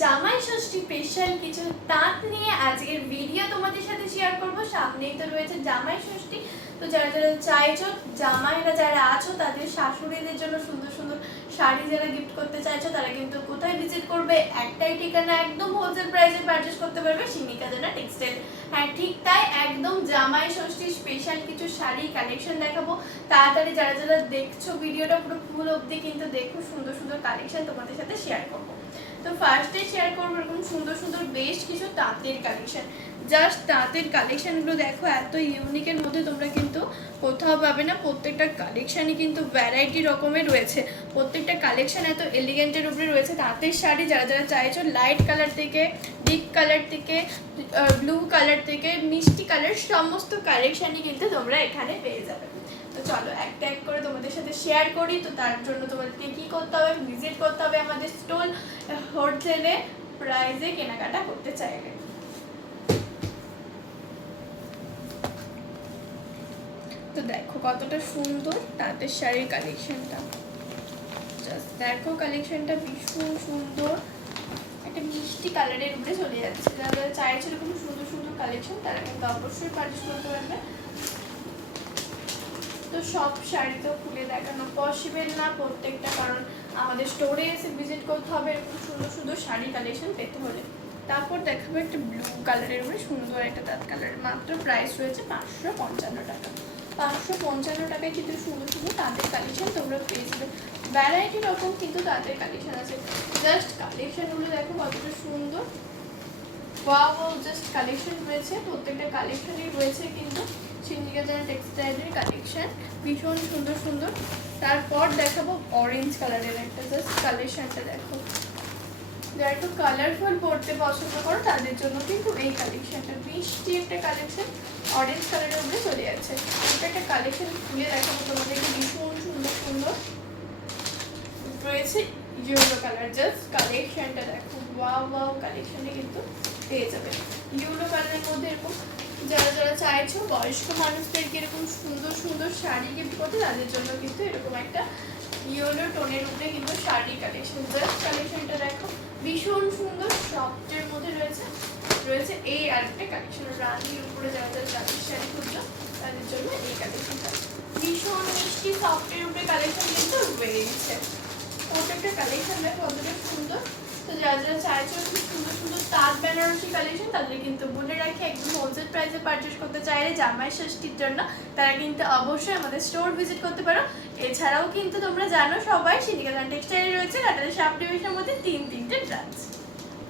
জামাই ষষ্ঠী স্পেশাল কিছু তাঁত নিয়ে আজকের ভিডিও তোমাদের সাথে শেয়ার করব। সামনেই তো রয়েছে জামাই ষষ্ঠী, তো যারা যারা চাইছো, জামাইরা যারা আছো তাদের শাশুড়িদের জন্য সুন্দর সুন্দর শাড়ি যারা গিফট করতে চাইছো তারা কিন্তু কোথায় ভিজিট করবে, একটাই ঠিকানা, একদম হোলসেল প্রাইসে পারচেস করতে পারবে, শিমিকা জানা টেক্সটাইল। হ্যাঁ ঠিক তাই, একদম জামাই ষষ্ঠী স্পেশাল কিছু শাড়ি কালেকশন দেখাবো। তাড়াতাড়ি যারা যারা দেখছো ভিডিওটা পুরো ফুল অবধি কিন্তু দেখো, সুন্দর সুন্দর কালেকশন তোমাদের সাথে শেয়ার করবো। তো ফার্স্টে শেয়ার করবো এরকম সুন্দর সুন্দর বেশ কিছু তাঁতের কালেকশন। জাস্ট তাঁতের কালেকশনগুলো দেখো, এত ইউনিকের মধ্যে তোমরা কিন্তু কোথাও পাবে না। প্রত্যেকটা কালেকশানই কিন্তু ভ্যারাইটি রকমের রয়েছে, প্রত্যেকটা কালেকশন এত এলিগেন্টের উপরে রয়েছে। তাঁতের শাড়ি যারা যারা চাইছো, লাইট কালার থেকে ডিপ কালার থেকে ব্লু কালার থেকে মিষ্টি কালার, সমস্ত কালেকশানই কিন্তু তোমরা এখানে পেয়ে যাবে। তো চলো একটা এক করে তোমাদের সাথে শেয়ার করি। তো তার জন্য তোমাদেরকে কী করতে হবে, ভিজিট করতে হবে আমাদের স্টোর, হোলসেলে প্রাইসে কেনাকাটা করতে চাইলে। তো দেখো কতটা সুন্দর তাঁতের শাড়ির কালেকশনটা, জাস্ট দেখো কালেকশনটা ভীষণ সুন্দর, একটা মিষ্টি কালারের উপরে চলে যাচ্ছে। যারা চাইছে এরকম সুন্দর সুন্দর কালেকশন তারা কিন্তু অবশ্যই পারচেস করতে পারবে। তো সব শাড়ি তো খুলে দেখানো পসিবল না প্রত্যেকটা, কারণ আমাদের স্টোরে এসে ভিজিট করতে হবে এরকম সুন্দর সুন্দর শাড়ি কালেকশন পেতে হলে। তারপর দেখাবো একটা ব্লু কালারের উপরে সুন্দর একটা তাঁত কালার, মাত্র প্রাইস রয়েছে 555 টাকা। 555 টাকায় কিন্তু সুন্দর সুন্দর তাঁতের কালেকশন তোমরা পেয়ে যাবে। ভ্যারাইটি রকম কিন্তু তাঁতের কালেকশন আছে। জাস্ট কালেকশনগুলো দেখো কতটা সুন্দর, ওয়াও, জাস্ট কালেকশন রয়েছে, প্রত্যেকটা কালেকশনই রয়েছে কিন্তু শিমিকা জানা টেক্সটাইলের কালেকশন, ভীষণ সুন্দর সুন্দর। তারপর দেখাবো অরেঞ্জ কালারের একটা, জাস্ট কালেকশনটা দেখো, যারা একটু কালারফুল পড়তে পছন্দ করো তাদের জন্য কিন্তু এই কালেকশনটা মিষ্টি একটা কালেকশন, অরেঞ্জ কালারের উপরে চলে যাচ্ছে। এটা একটা কালেকশন খুলে দেখাবো তোমাদেরকে, ভীষণ সুন্দর সুন্দর রয়েছে। ইয়েলো কালার, জাস্ট কালেকশনটা দেখো, ওয়াও ওয়াও, কালেকশনে কিন্তু পেয়ে যাবে ইয়েলো কালারের মধ্যে। এরকম যারা যারা চাইছো বয়স্ক মানুষদেরকে এরকম সুন্দর সুন্দর শাড়ি গিফট করতে, তাদের জন্য কিন্তু এরকম একটা ইয়েলো টোনের উপরে কিন্তু শাড়ি কালেকশন, জাস্ট কালেকশনটা দেখো, ভীষণ সুন্দর সফটের মধ্যে রয়েছে। রয়েছে এই আরেকটা কালেকশন, রানীর উপরে যারা যারা রানীর শাড়ি খুঁজছো তাদের জন্য এই কালেকশনটা, ভীষণ মিষ্টি সফটের উপরে কালেকশন কিন্তু রয়েছে। প্রত্যেকটা কালেকশন দেখো কতটা সুন্দর। তো যারা যারা চাইছো খুব সুন্দর সুন্দর তাঁত বেনারসি কালেকশন, তাদের কিন্তু বলে রাখি একদম হোলসেল প্রাইসে পারচেস করতে চাইলে জামাই ষষ্ঠীর জন্য তারা কিন্তু অবশ্যই আমাদের স্টোর ভিজিট করতে পারো। এছাড়াও কিন্তু তোমরা জানো সবাই শিমিকা জানা টেক্সটাইল রয়েছে ঘাটালের সাব ডিভিশনের মধ্যে 3 3টে